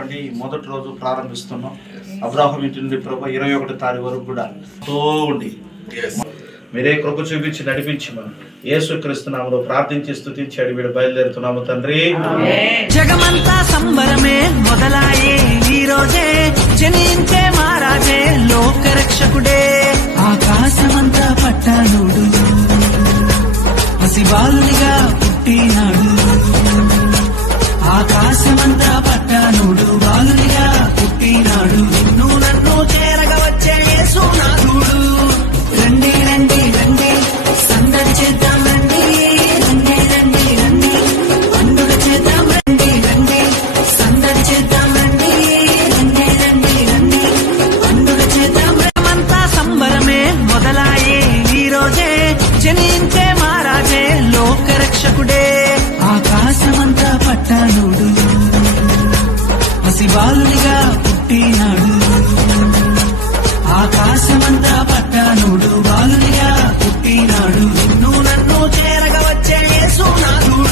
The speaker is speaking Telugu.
చెప్పండి. మొదటి రోజు ప్రారంభిస్తున్నాం. అబ్రాహాం ఇంటి నుండి ప్రభు 21 తారీఖు వరకు కూడా ఉండి మీరే కృప చూపించి నడిపించి మనం యేసుక్రీస్తు నామములో ప్రార్థించి స్తుతించి అడిగి బయలుదేరుతున్నాము తండ్రి. జగమంతా సంబరమే మొదలాయే ఈ రోజే, జనించే మహారాజే లోక రక్షకుడే. ఆకాశమంతా పట్టానుడు పసిబాలునిగా పుట్టినాడు. ఆకాశమంతా పట్టానుడు బాలునిగా పుట్టినాడు. నిన్ను నన్ను చేరగా వచ్చే యేసునాథుడు. రండి రండి రండి సందడి చేద్దాం రండి. రండి రండి రండి పండుగ చేద్దాం రండి. రండి సందడి చేద్దాం రండి. రండి రండి రండి పండుగ చేద్దాం. జగమంతా సంబరమే మొదలాయే ఈ రోజే, జనించే మహారాజే లోక రక్షకుడే. ఆకాశమంతా పట్టానుడు పసిబాలునిగా పుట్టినాడు. ఆకాశమంతా పట్టానుడు బాలునిగా పుట్టినాడు. నిన్ను నన్ను చేరగా వచ్చే యేసునాథుడు.